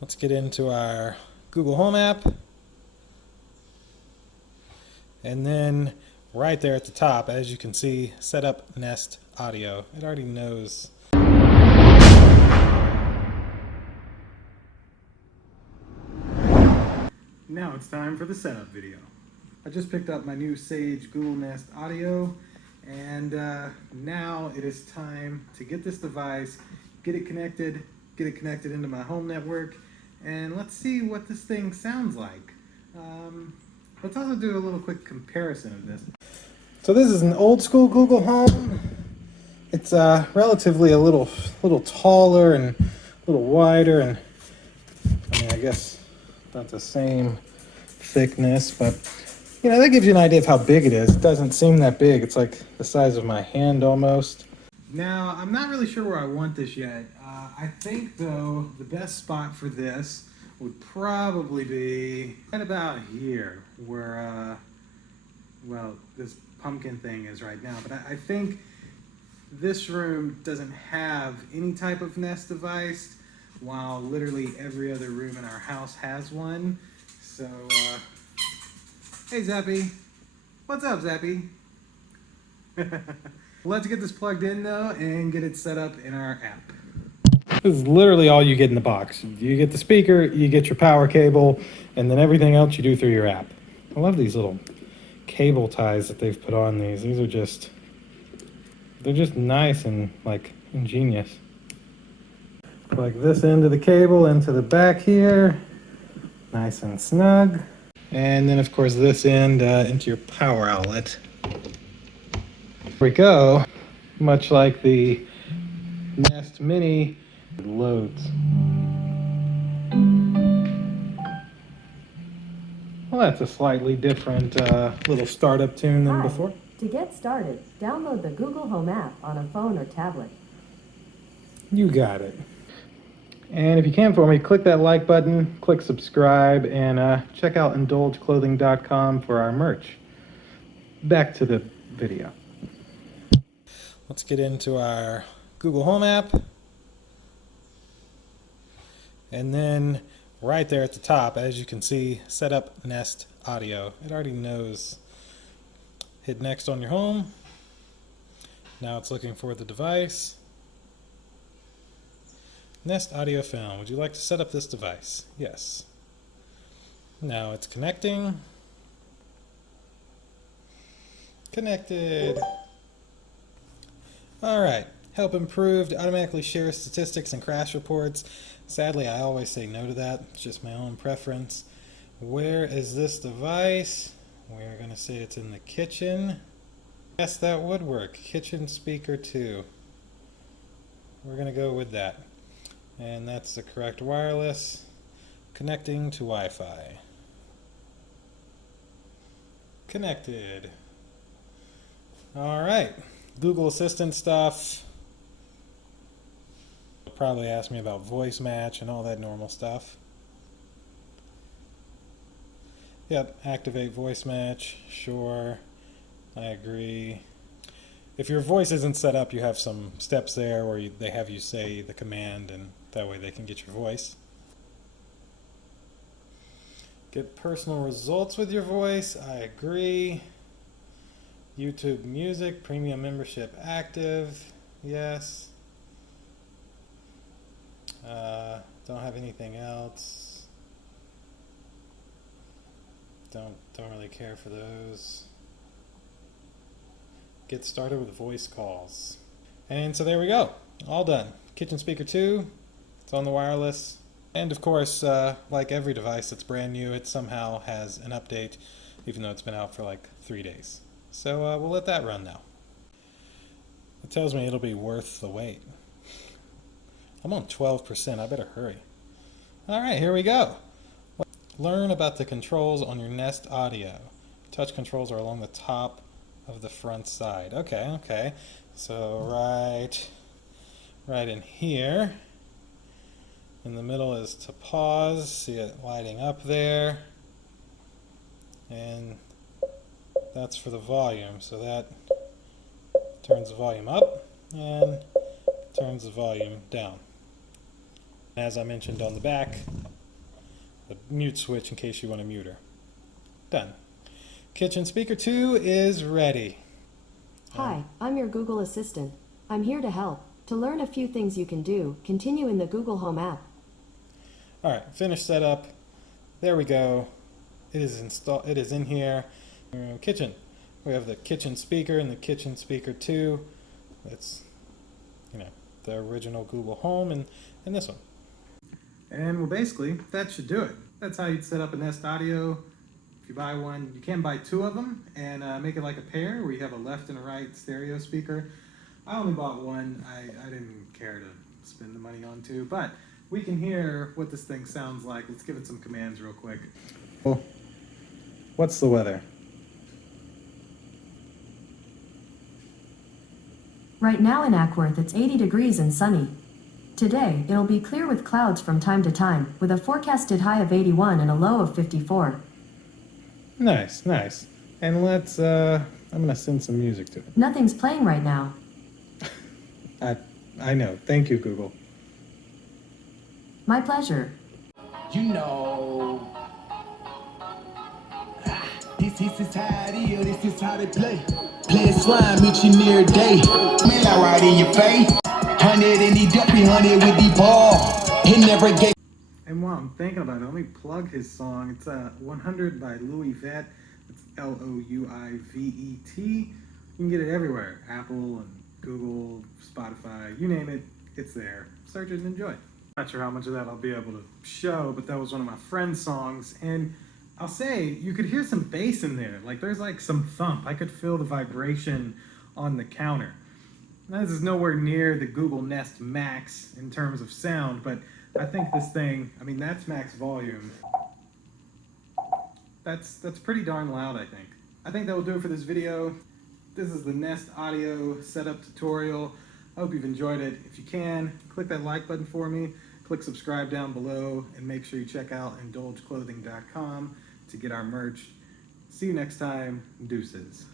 Let's get into our Google Home app. And then right there at the top, as you can see, set up Nest Audio. It already knows. Now it's time for the setup video. I just picked up my new Sage Google Nest Audio, and now it is time to get this device, get it connected into my home network, and let's see what this thing sounds like. Let's also do a little quick comparison of this. So this is an old school Google Home. It's relatively a little taller and a little wider, and I mean, I guess not the same thickness, but you know, that gives you an idea of how big it is. It doesn't seem that big. It's like the size of my hand almost. Now, I'm not really sure where I want this yet. I think, though, the best spot for this would probably be right about here, where, well, this pumpkin thing is right now. But I think this room doesn't have any type of Nest device, while literally every other room in our house has one. So, hey Zappy. What's up, Zappy? Let's get this plugged in though and get it set up in our app. This is literally all you get in the box. You get the speaker, you get your power cable, and then everything else you do through your app. I love these little cable ties that they've put on these. These are just, they're just nice and like ingenious. Plug this end of the cable into the back here, nice and snug. And then of course this end into your power outlet. There we go. Much like the Nest Mini, it loads. Well, that's a slightly different little startup tune than before. To get started, download the Google Home app on a phone or tablet. You got it. And if you can for me, click that like button, click subscribe, and check out indulgeclothing.com for our merch. Back to the video. Let's get into our Google Home app. And then right there at the top, as you can see, set up Nest Audio. It already knows. Hit next on your home. Now it's looking for the device. Nest Audio found. Would you like to set up this device? Yes. Now it's connecting. Connected. Alright. Help improved. Automatically share statistics and crash reports. Sadly, I always say no to that. It's just my own preference. Where is this device? We're going to say it's in the kitchen. Yes, that would work. Kitchen speaker 2. We're going to go with that. And that's the correct wireless. Connecting to Wi-Fi. Connected. Alright. Google Assistant stuff. Probably ask me about voice match and all that normal stuff. Yep, activate voice match. Sure. I agree. If your voice isn't set up, you have some steps there where they have you say the command, and that way they can get your voice. Get personal results with your voice. I agree. YouTube Music, premium membership active. Yes. Don't have anything else. Don't really care for those. Get started with voice calls. And so there we go. All done. Kitchen speaker 2. It's on the wireless. And of course, like every device that's brand new, it somehow has an update, even though it's been out for like 3 days. So we'll let that run now. It tells me it'll be worth the wait. I'm on 12%. I better hurry. All right, here we go. Learn about the controls on your Nest Audio. Touch controls are along the top of the front side. Okay. So right in here. In the middle is to pause. See it lighting up there. And that's for the volume. So that turns the volume up and turns the volume down. As I mentioned on the back, the mute switch in case you want to mute her. Done. Kitchen speaker 2 is ready. Hi, I'm your Google Assistant. I'm here to help. To learn a few things you can do, continue in the Google Home app. Alright, finish setup. There we go. It is installed. It is in here. Kitchen. We have the kitchen speaker and the kitchen speaker 2. That's, the original Google Home and this one. And well, basically, that should do it. That's how you'd set up a Nest Audio. If you buy one, you can buy 2 of them and make it like a pair where you have a left and a right stereo speaker. I only bought one. I didn't care to spend the money on 2, but we can hear what this thing sounds like. Let's give it some commands real quick. Well, what's the weather? Right now in Ackworth, it's 80 degrees and sunny. Today, it'll be clear with clouds from time to time, with a forecasted high of 81 and a low of 54. Nice, nice. And let's, I'm gonna send some music to it. Nothing's playing right now. I know. Thank you, Google. My pleasure. You know, this is how it is, this is how they play. Play swine, meet you near day. Man, I ride in your face. 100 and he dumpy 100 with the ball. He never gave. And while I'm thinking about it, let me plug his song. It's 100 by Louis Vette. It's Louivet. You can get it everywhere. Apple and Google, Spotify, you name it, it's there. Search it and enjoy. Not sure how much of that I'll be able to show, but that was one of my friend's songs. And I'll say, you could hear some bass in there. Like, there's like some thump. I could feel the vibration on the counter. Now, this is nowhere near the Google Nest Max in terms of sound, but I think this thing, that's max volume. That's pretty darn loud, I think. I think that will do it for this video. This is the Nest Audio setup tutorial. I hope you've enjoyed it. If you can, click that like button for me, click subscribe down below, and make sure you check out indulgeclothing.com to get our merch. See you next time. Deuces.